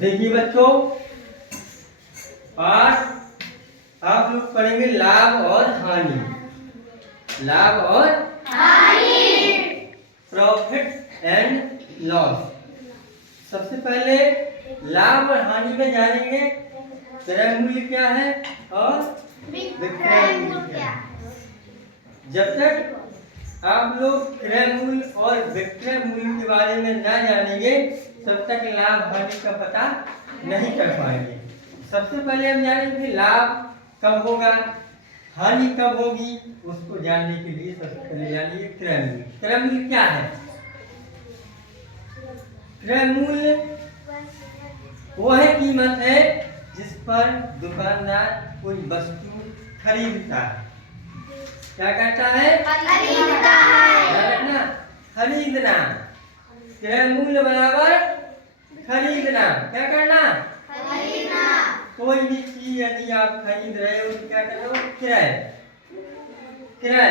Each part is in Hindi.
देखिए बच्चों, आज आप लोग पढ़ेंगे लाभ और हानि। लाभ और हानि, प्रॉफिट एंड लॉस। सबसे पहले लाभ और हानि में जानेंगे क्रय मूल्य क्या है और विक्रय मूल्य क्या है। जब तक आप लोग क्रय मूल्य और विक्रय मूल्य के बारे में ना जानेंगे तब तक लाभ हानि का पता नहीं कर पाएंगे। सबसे पहले हम जानेंगे लाभ कब होगा, हानि कब होगी। उसको जानने के लिए सबसे पहले जानिए क्रय मूल्य। क्रय मूल्य क्या है? क्रय मूल्य वह कीमत है जिस पर दुकानदार कोई वस्तु खरीदता है। क्या कहता है? खरीदता है। खरीदना। क्रय मूल्य बराबर खरीदना। क्या करना? खरीदना। कोई भी चीज यदि आप खरीद रहे हो तो क्या कर रहे हो? क्रय। क्रय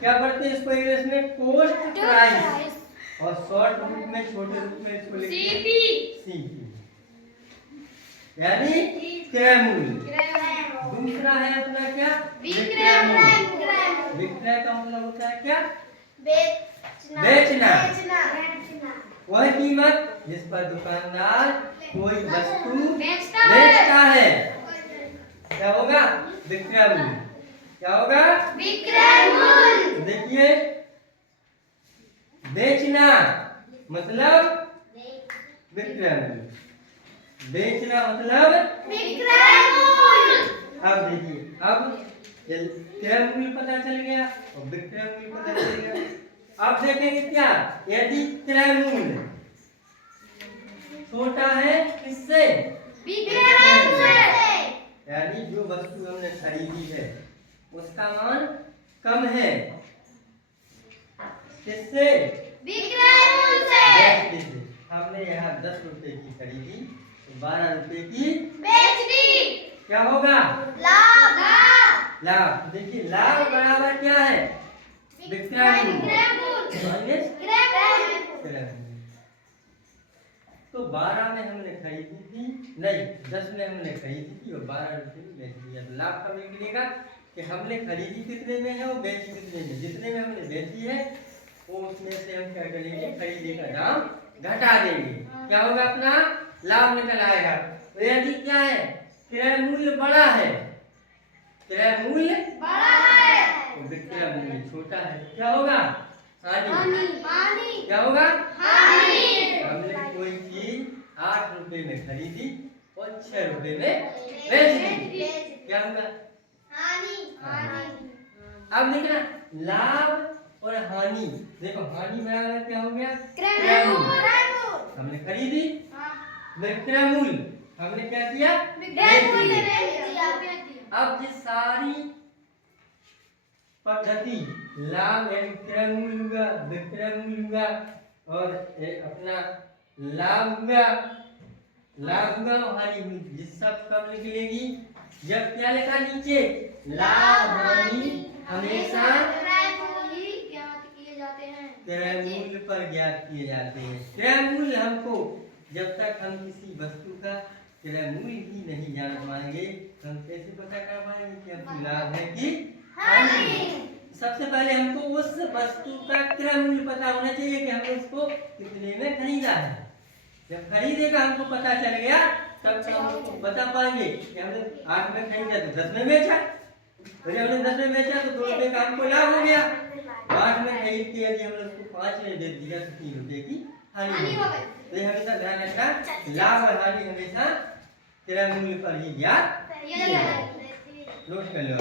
क्या पढ़ते हैं इसको इंग्लिश में? Cost price. और शॉर्ट रूप में, छोटे रूप में इसको लिखते हैं सीपी, यानी क्रय मूल्य। दूसरा है अपना क्या? विक्रय मूल्य। विक्रय का मतलब होता है क्या? बेचना। वह कीमत जिस पर दुकानदार कोई वस्तु बेचता है। क्या होगा? विक्रय मूल्य। क्या होगा? विक्रय मूल्य। देखिए, बेचना मतलब विक्रय मूल्य, बेचना मतलब विक्रय मूल्य। अब देखिए, अब क्रय मूल्य पता चल गया और विक्रय मूल्य पता चल गया। अब देखेंगे क्या, यदि क्रय मूल्य छोटा है किससे? विक्रय मूल्य से। यानी जो वस्तु हमने खरीदी है उसका मान कम है किससे? विक्रय मूल्य से। हमने यहाँ 10 रुपए की खरीदी तो 12 रुपए की बेच दी। क्या होगा? लाभ। लाभ। देखिए, लाभ बराबर क्या है? विक्रय मूल्य। तो 12 में हमने खरीदी थी, नहीं 10 में हमने खरीदी थी और 12 रुपए में बेच दिया। तो लाभ कब निकलेगा कि हमने खरीदी कितने में है और बेची कितने में। जितने में हमने बेची है वो उसमें से हम क्या करेंगे? खरीदे का दाम घटा देंगे। क्या होगा? अपना लाभ निकल आएगा। तो यदि क्या है, क्रय मूल्य बड़ा है, क्रय मूल्य बड़ा है तो विक्रय मूल्य छोटा है, क्या होगा? हानि। क्या होगा? हानि। हमने कोई चीज 8 रुपए में खरीदी और 6 रुपए में बेच दी, क्या होगा? हानि। अब देखना, लाभ और हानि। देखो, हानि बराबर क्या हो गया? क्रय मूल्य। हमने खरीदी, विक्रय मूल्य हमने क्या किया? अब ये सारी पद्धति, लाभ यानी क्रय मूल्य हुआ, विक्रय मूल्य हुआ और अपना लाभ हुआ, और हानि हुई। ये सब कब निकलेगी? जब क्या लिखा नीचे? लाभ हानि हमेशा क्रय मूल्य पर ज्ञात किए जाते हैं। क्रय मूल्य हमको, जब तक हम किसी वस्तु का क्रय मूल्य ही नहीं जान पाएंगे हम कैसे पता कर पाएंगे कि हमको लाभ है कि हानि। सबसे पहले हमको उस वस्तु का क्रय मूल्य पता होना चाहिए कि हमने उसको कितने में खरीदा है। जब खरीदेगा हमको पता चल गया तब तो हम उसको बता पाएंगे कि हमने 8 में खरीदा तो 10 में बेचा। तो जब हमने 10 में बेचा तो 2 रुपए का हमको लाभ हो गया। 8 में खरीद के यदि हमने उसको 5 में बेच दिया तो 3 रुपए की हानि हो गई। तो हमेशा ध्यान रखना, लाभ और हानि हमेशा क्रय मूल्य पर ही ज्ञात किए जाते हैं। नोट कर लो।